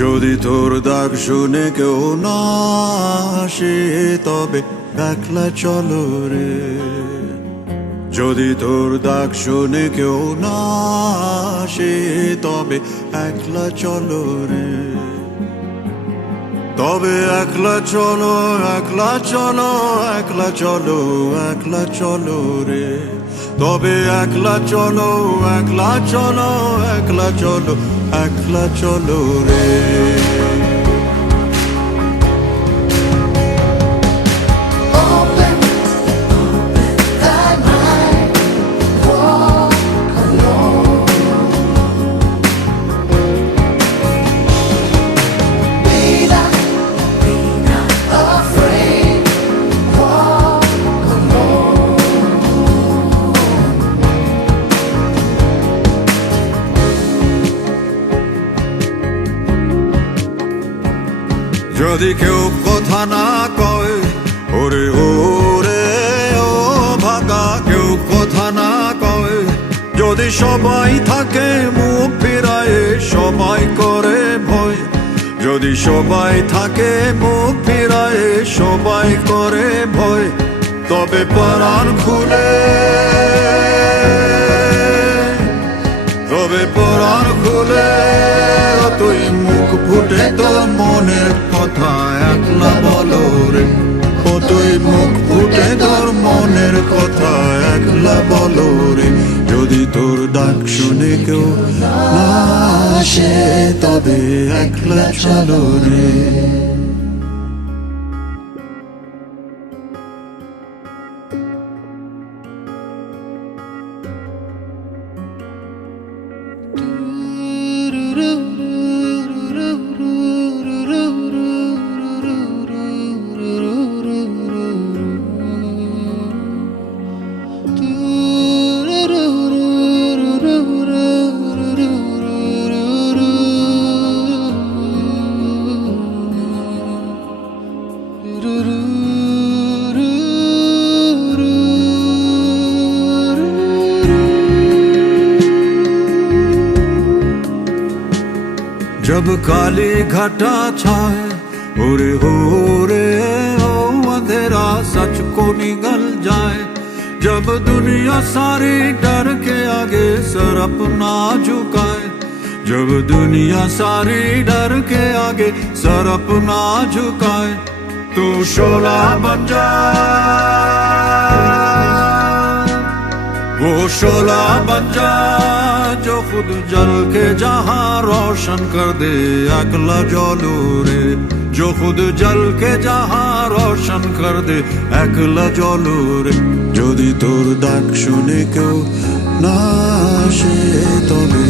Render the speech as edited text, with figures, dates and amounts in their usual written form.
যদি তোর ডাক শুনে কেউ না আসে তবে একলা চলো রে। যদি তোর ডাক শুনে কেউ না আসে তবে একলা চলো রে। তবে একলা চলো, একলা চলো, একলা চলো, একলা চলো রে। তবে একলা চলো, একলা চলো, একলা চলো, একলা চলো রে। যদি কেউ কথা না কয় ওরে ওরে ও ভাগা, কেউ কথা না কয়, যদি সবাই থাকে মুখ ফিরায়ে সবাই করে ভয়, যদি সবাই থাকে মুখ ফিরায়ে সবাই করে ভয়, তবে পরাণ খুলে, তবে পরাণ খুলে তুই মুখ ফুটে তোর মনের কথা একলা বলো রে। ও তুই মুখ ফুটে তোর মনের কথা একলা বলো রে। যদি তোর ডাক শুনে কেউ না আসে তবে একলা চলো রে। जब काली घटा छाए ओरे हो रे ओ अंधेरा सच को निगल जाए, जब दुनिया सारी डर के आगे सर अपना झुकाए, जब दुनिया सारी डर के आगे सर अपना झुकाए, तू शोला बन जा, वो शोला बन जा जो खुद जल के जहां रोशन कर दे একলা জ্বলো রে। जो खुद जल के जहां रोशन कर दे একলা জ্বলো রে। যদি তোর ডাক শুনে কেউ না আসে তবে